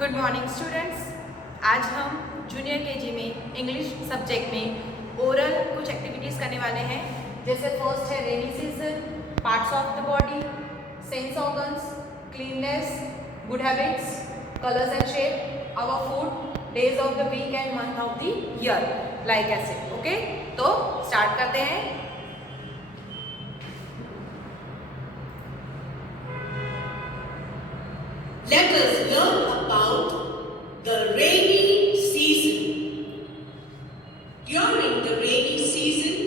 Good morning students. आज हम junior KG में इंग्लिश सब्जेक्ट में ओरल कुछ एक्टिविटीज़ करने वाले हैं। जैसे फर्स्ट है rainy season, parts of the body, sense organs, cleanness, good habits, colours and shape, our food, days of the week and month of the year, like ऐसे। Okay, तो start करते हैं। Let us learn about the rainy season. During the rainy season,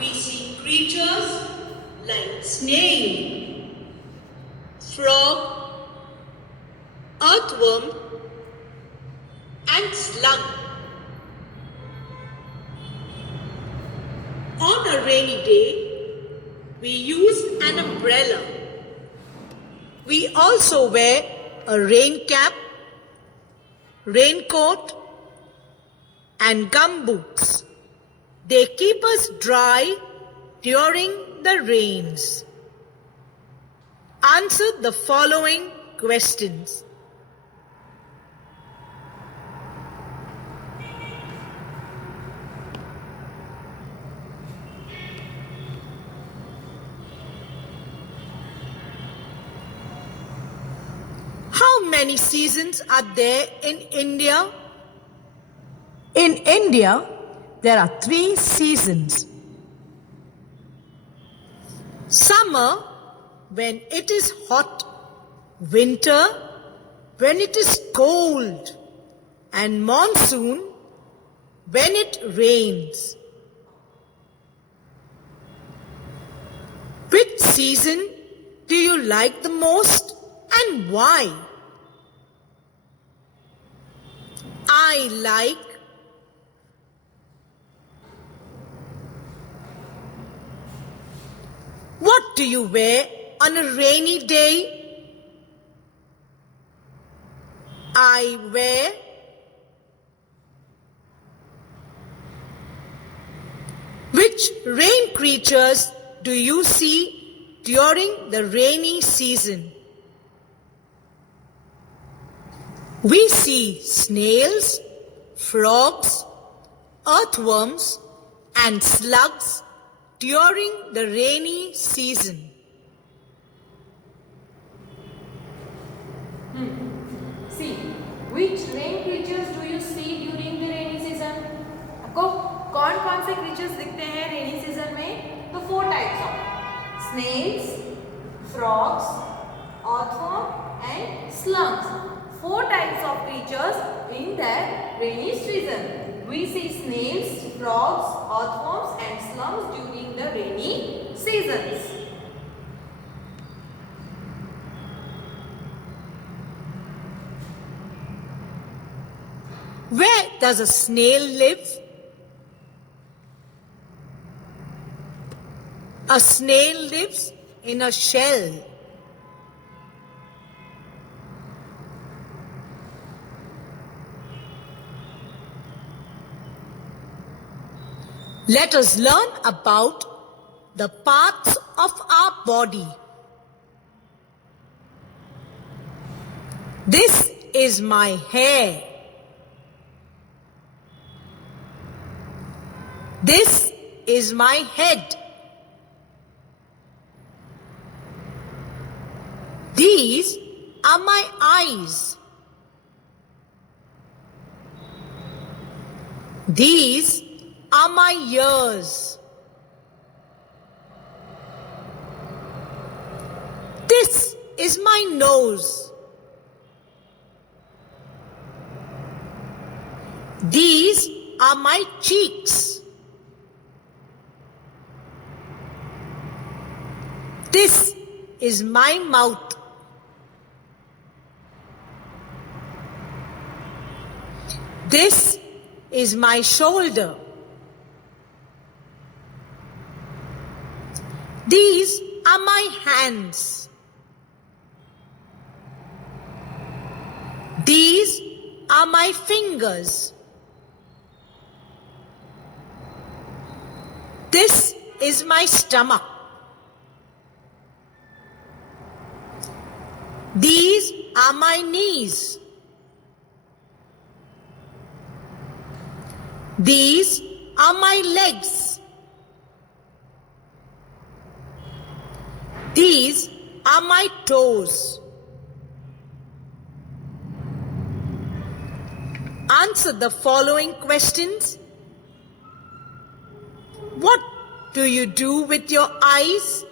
we see creatures like snail, frog, earthworm, and slug. On a rainy day, we use an umbrella. We also wear a rain cap, raincoat, and gum boots. They keep us dry during the rains. Answer the following questions. How many seasons are there in India? In India, there are 3 seasons. Summer, when it is hot. Winter, when it is cold. And monsoon, when it rains. Which season do you like the most and why? I like What do you wear on a rainy day? I wear Which rain creatures do you see during the rainy season? We see snails, frogs, earthworms, and slugs during the rainy season. See, which rain creatures do you see during the rainy season? आपको कौन कौन से creatures दिखते हैं rainy season में? तो 4 types of snails, frogs, earthworm and slugs. 4 types of creatures in that rainy season. We see snails, frogs, earthworms and slugs during the rainy seasons. Where does a snail live? A snail lives in a shell. Let us learn about the parts of our body. This is my hair. This is my head. These are my eyes. These are my ears. This is my nose. These are my cheeks. This is my mouth. This is my shoulder. These are my hands. These are my fingers. This is my stomach. These are my knees. These are my legs. These are my toes. Answer the following questions. What do you do with your eyes?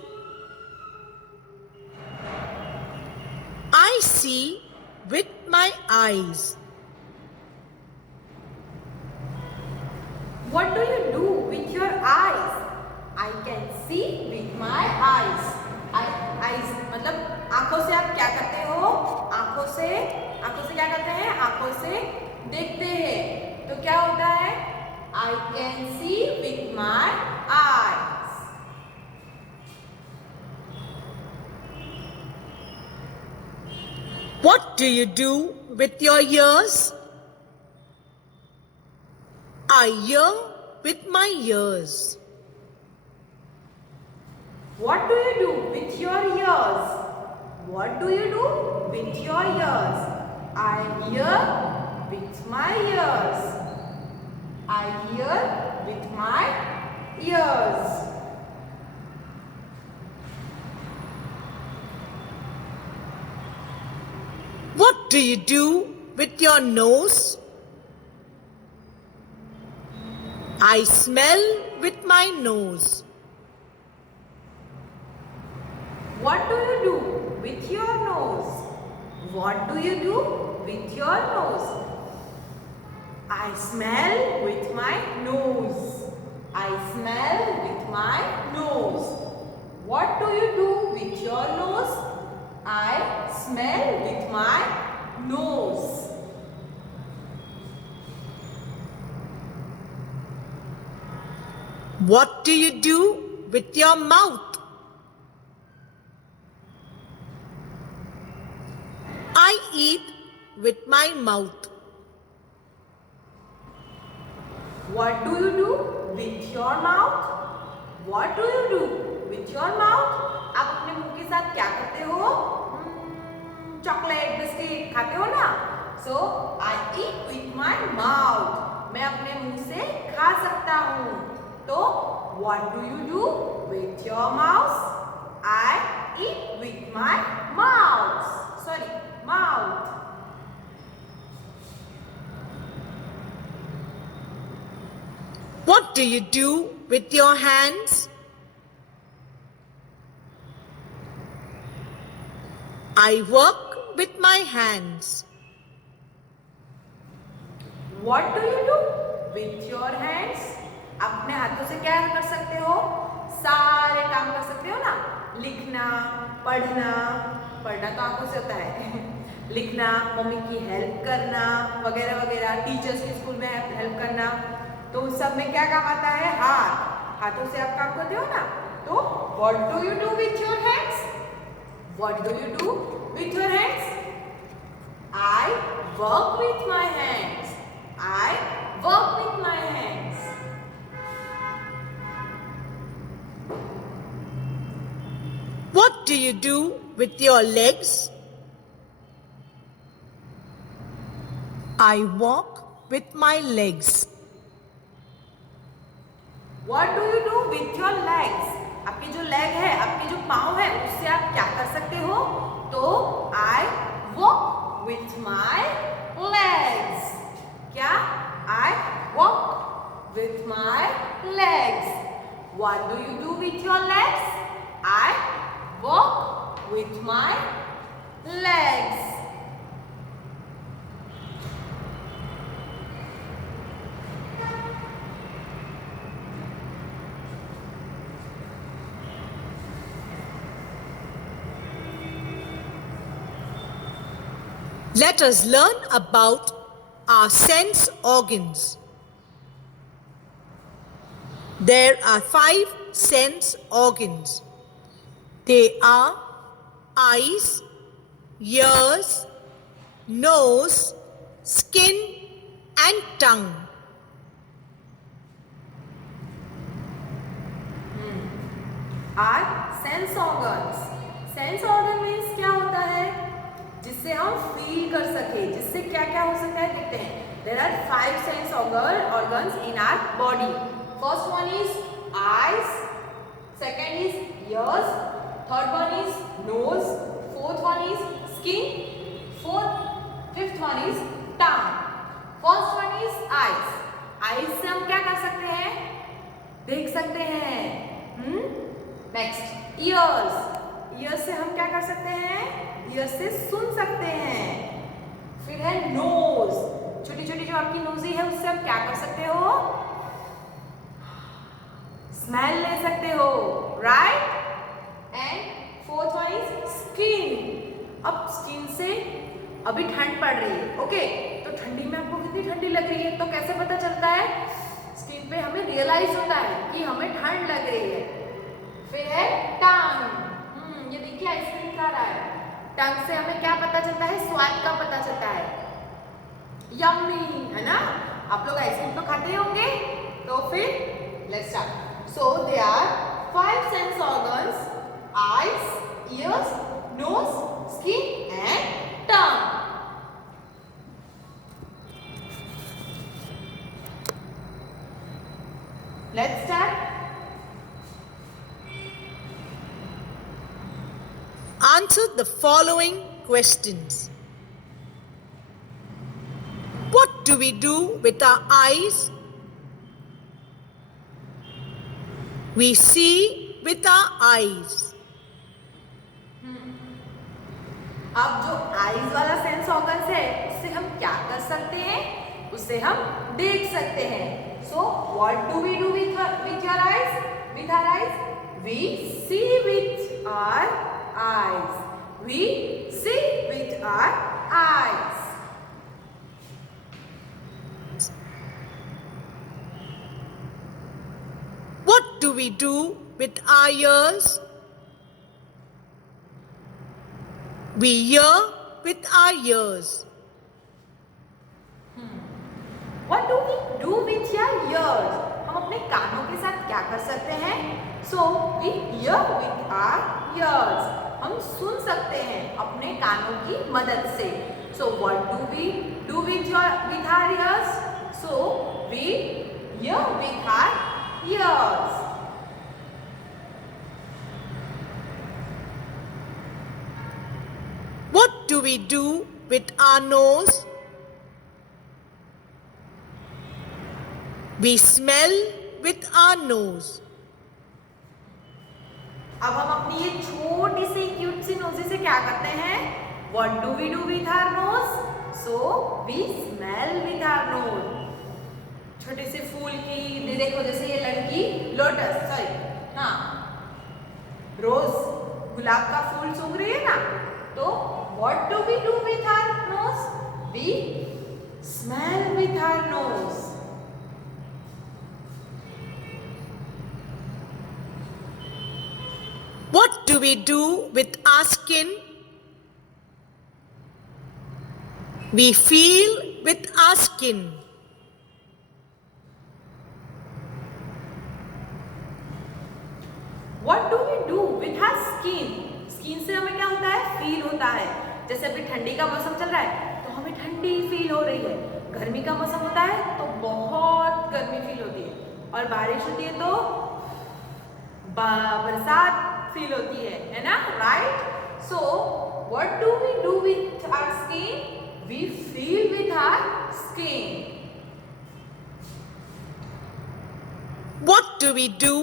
I see with my eyes. What do you do with your eyes? I can see with my eyes. Eyes मतलब आंखों से आप क्या करते हो? आंखों से क्या करते हैं? आंखों से देखते हैं. तो क्या होता है? I can see with my eyes. What do you do with your ears? I hear with my ears. What do you do with your ears? What do you do with your ears? I hear with my ears. I hear with my ears. What do you do with your nose? I smell with my nose. What do you do with your nose? What do you do with your nose? I smell with my nose. I smell with my nose. What do you do with your nose? I smell with my nose. What do you do with your mouth? I eat with my mouth. What do you do with your mouth? What do you do with your mouth? आप अपने मुंह के साथ क्या करते हो? Chocolate biscuit खाते हो ना? So I eat with my mouth. मैं अपने मुंह से खा सकता हूँ. तो what do you do with your mouth? I eat with my mouth. Sorry, mouth. What do you do with your hands? I work with my hands. What do you do with your hands? अपने हाथों से क्या कर सकते हो? सारे काम कर सकते हो ना? लिखना, पढ़ना तो आंखों से होता है. लिखना, मम्मी की हेल्प करना, वगैरह वगैरह, टीचर्स के स्कूल में हेल्प करना. तो उस सब में क्या काम आता है? हाथ. हाथों से आप काम करते हो ना? तो what do you do with your hands? What do you do with your hands? I work with my hands. I work with my hands. What do you do with your legs? I walk with my legs. What do you do with your legs? आपकी जो leg है, आपकी जो पाँव है, उससे आप क्या कर सकते हो? तो I walk with my legs. क्या? I walk with my legs. What do you do with your legs? I walk with my legs. Let us learn about our sense organs. There are 5 sense organs. They are eyes, ears, nose, skin, and tongue. Are sense organs. Sense organ means क्या होता है? जिससे जिससे हम feel कर सके, जिससे क्या क्या हो सकता है देखते हैं. There are 5 sense organs in our body. First one is eyes, second is ears, third one is nose, fourth one is skin, fifth one is tongue. First one is eyes. Eyes से हम क्या कर सकते हैं? देख सकते हैं. Next ears. ears से हम क्या कर सकते हैं? ears से सुन सकते हैं. फिर है nose. छोटी छोटी जो आपकी नोजी है उससे हम क्या कर सकते हो? स्मेल ले सकते हो, right. And fourth one is skin. अब स्किन से अभी ठंड पड़ रही है, ओके, तो ठंडी में आपको कितनी ठंडी लग रही है, तो कैसे पता चलता है? स्किन पे हमें रियलाइज होता है कि हमें ठंड लग रही है. फिर है टंग. ये देखिए आइसक्रीम खा रहा है. टंग से हमें क्या पता चलता है? स्वाद का पता चलता है. यम्मी, है ना. आप लोग आइसक्रीम तो खाते ही होंगे. तो फिर let's start. So there are 5 sense organs: eyes, ears, nose, skin and tongue. Let's start. Answer the following questions. What do we do with our eyes? We see with our eyes. अब जो eyes वाला sense organ है उससे हम क्या कर सकते हैं? उससे हम देख सकते हैं. So what do we do with your eyes? With our eyes we see with our eyes. We see with our eyes. What do we do with our ears? We hear with our ears. What do we do with your ears? हम अपने कानों के साथ क्या कर सकते हैं? So we hear with our ears. हम सुन सकते हैं अपने कानों की मदद से. So what do we do with our ears? So we hear with our ears. What do we do with our nose? We smell with our nose. अब हम अपनी ये छोटी सी क्यूट सी नोजी से क्या करते हैं? What do we do with our nose? So we smell with our nose. छोटे से फूल की देखो, जैसे ये लड़की लोटस, सॉरी, हाँ, रोज, गुलाब का फूल सूंघ रही है ना. तो what do we do with our nose? We smell with our nose. What do we do with our skin? We feel with our skin. What do we do with our skin? Skin से हमें क्या होता है? Feel होता है. जैसे अभी ठंडी का मौसम चल रहा है तो हमें ठंडी फील हो रही है. गर्मी का मौसम होता है तो बहुत गर्मी फील होती है. और बारिश होती है तो बरसात फील होती है ना, right. So what do we do with our skin? We feel with our skin. What do we do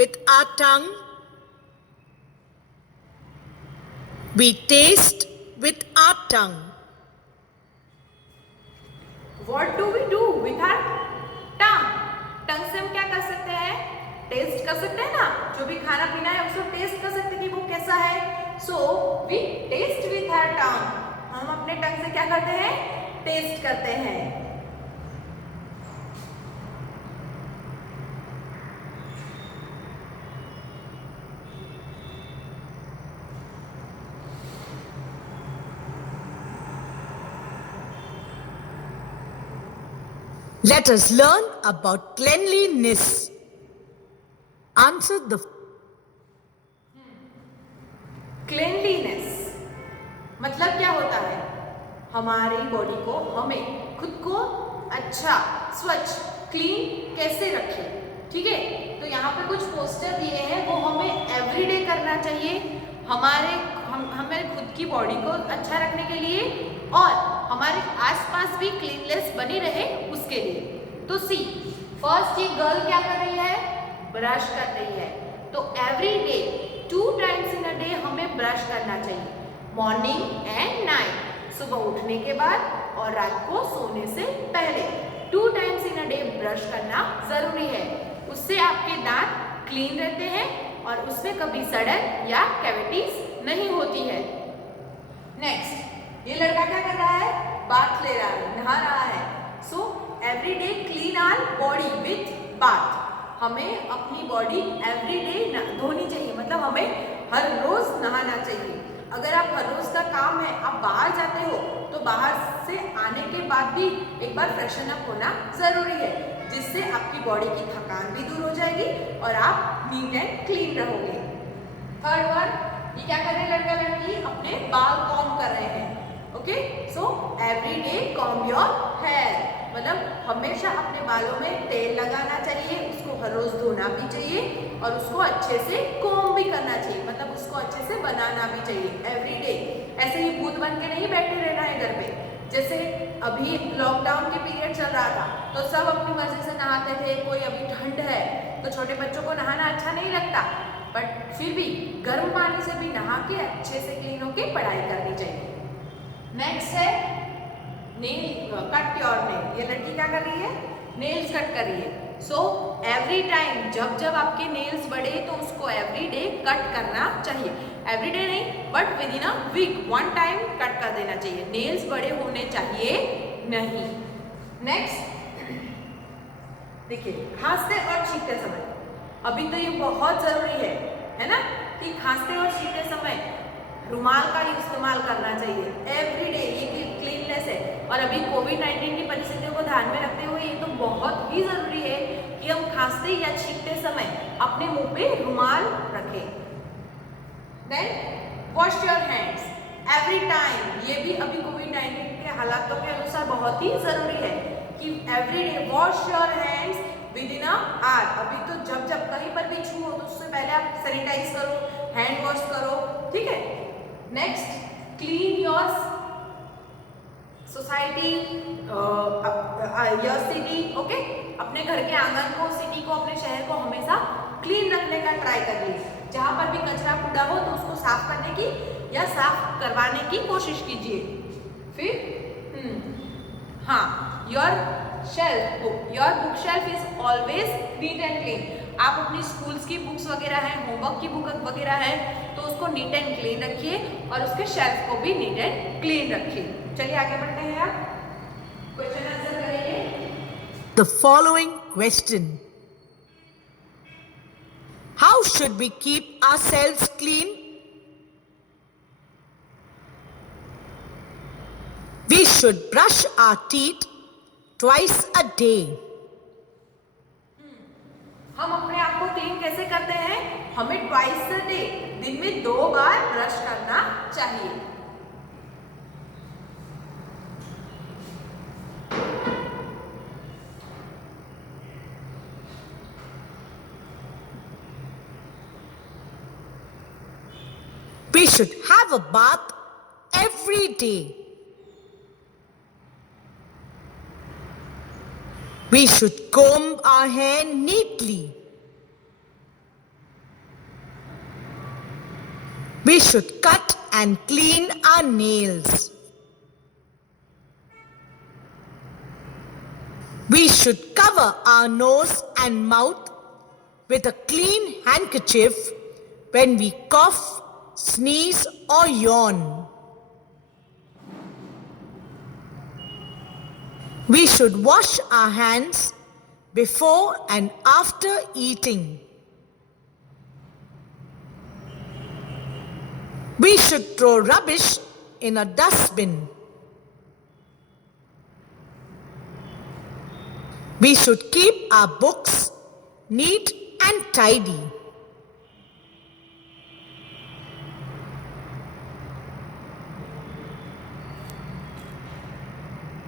with our tongue? We taste with our tongue. What do we do with our tongue? टंग से हम क्या कर सकते हैं? Test कर सकते हैं ना. जो भी खाना पीना है उसको टेस्ट कर सकते हैं कि वो कैसा है. So we taste with our tongue. हम अपने टंग से क्या करते हैं? टेस्ट करते हैं. Let us learn about cleanliness. Answer the cleanliness मतलब क्या होता है? हमारी बॉडी को, हमें खुद को अच्छा, स्वच्छ, क्लीन कैसे रखें, ठीक है। तो यहाँ पे कुछ पोस्टर दिए हैं, वो हमें एवरीडे करना चाहिए हमें खुद की बॉडी को अच्छा रखने के लिए और हमारे आसपास भी क्लीननेस बनी रहे उसके लिए। तो सी फर्स्ट ये गर्ल क्या कर रही है, ब्रश कर रही है। तो every day 2 times in a day हमें ब्रश करना चाहिए, मॉर्निंग एंड नाइट, सुबह उठने के बाद और रात को सोने से पहले 2 times in a day brush करना जरूरी है। उससे आपके दांत क्लीन रहते हैं और उसमें कभी सड़न या कैविटीज नहीं होती है। नेक्स्ट, ये लड़का क्या कर रहा है, बाथ ले रहा है, नहा रहा है। So every day clean our body with bath. हमें अपनी बॉडी एवरी डे धोनी चाहिए, मतलब हमें हर रोज नहाना चाहिए। अगर आप हर रोज का काम है, आप बाहर जाते हो तो बाहर से आने के बाद भी एक बार फ्रेशन अप होना जरूरी है, जिससे आपकी बॉडी की थकान भी दूर हो जाएगी और आप नीट एंड क्लीन रहोगे। थर्ड वन, ये क्या कर रहे हैं लड़का लड़की, अपने बाल कॉम्ब कर रहे हैं। Okay, so every day comb your hair, मतलब हमेशा अपने बालों में तेल लगाना चाहिए, उसको हर रोज धोना भी चाहिए और उसको अच्छे से कॉम्ब भी करना चाहिए, मतलब उसको अच्छे से बनाना भी चाहिए एवरी डे। ऐसे ही भूत बन के नहीं बैठे रहना है घर पे। जैसे अभी लॉकडाउन के पीरियड चल रहा था तो सब अपनी मर्जी से नहाते थे, कोई अभी ठंड है तो छोटे बच्चों को नहाना अच्छा नहीं लगता, बट फिर भी गर्म पानी से भी नहा के अच्छे से क्लीन होके पढ़ाई करनी चाहिए। नेक्स्ट है नेल, कट योर नेल। ये लड़की क्या कर रही है, नेल्स कट कर रही है। सो एवरी टाइम जब जब आपके नेल्स बढ़े तो उसको एवरी डे कट करना चाहिए। एवरी डे नहीं but within a week 1 time cut कर देना चाहिए, नेल्स बड़े होने चाहिए नहीं। नेक्स्ट देखिए, खांसते और छींकते समय, अभी तो ये बहुत जरूरी है ना, कि खांसते और छींकते समय रुमाल का इस्तेमाल करना चाहिए एवरी डे। ये क्लीननेस है और अभी कोविड-19 की परिस्थितियों को ध्यान में रखते हुए ये तो बहुत ही जरूरी है कि हम खांसते या छींकते समय अपने मुंह पे रुमाल रखें। Then wash your hands every time. ये भी अभी कोविड-19 के हालातों के अनुसार बहुत ही जरूरी है कि every day wash your hands within a hour. अभी तो जब कहीं पर भी छूओ तो उससे पहले आप सैनिटाइज करो, हैंड वॉश करो, ठीक है। Next, clean your society, your city. Okay, अपने घर के आंगन को, सिटी को, अपने शहर को हमेशा क्लीन रखने का ट्राई करिए। जहां पर भी कचरा कूड़ा हो तो उसको साफ करने की या साफ करवाने की कोशिश कीजिए। फिर हाँ, your shelf book, your book shelf is always neat and clean. आप अपनी स्कूल्स की बुक्स वगैरह हैं, होमवर्क की बुक वगैरह है तो उसको नीट एंड क्लीन रखिए और उसके शेल्फ को भी नीट एंड क्लीन रखिए। चलिए आगे बढ़ते हैं, आप क्वेश्चन आंसर करेंगे। The following question: How should we keep ourselves clean? We should brush our teeth twice a day. हम अपने आप को क्लीन कैसे करते हैं? हमें ट्वाइस अ डे, दिन में 2 बार ब्रश करना चाहिए। We should have a bath every day. We should comb our hair neatly. We should cut and clean our nails. We should cover our nose and mouth with a clean handkerchief when we cough, sneeze, or yawn. We should wash our hands before and after eating. We should throw rubbish in a dustbin. We should keep our books neat and tidy.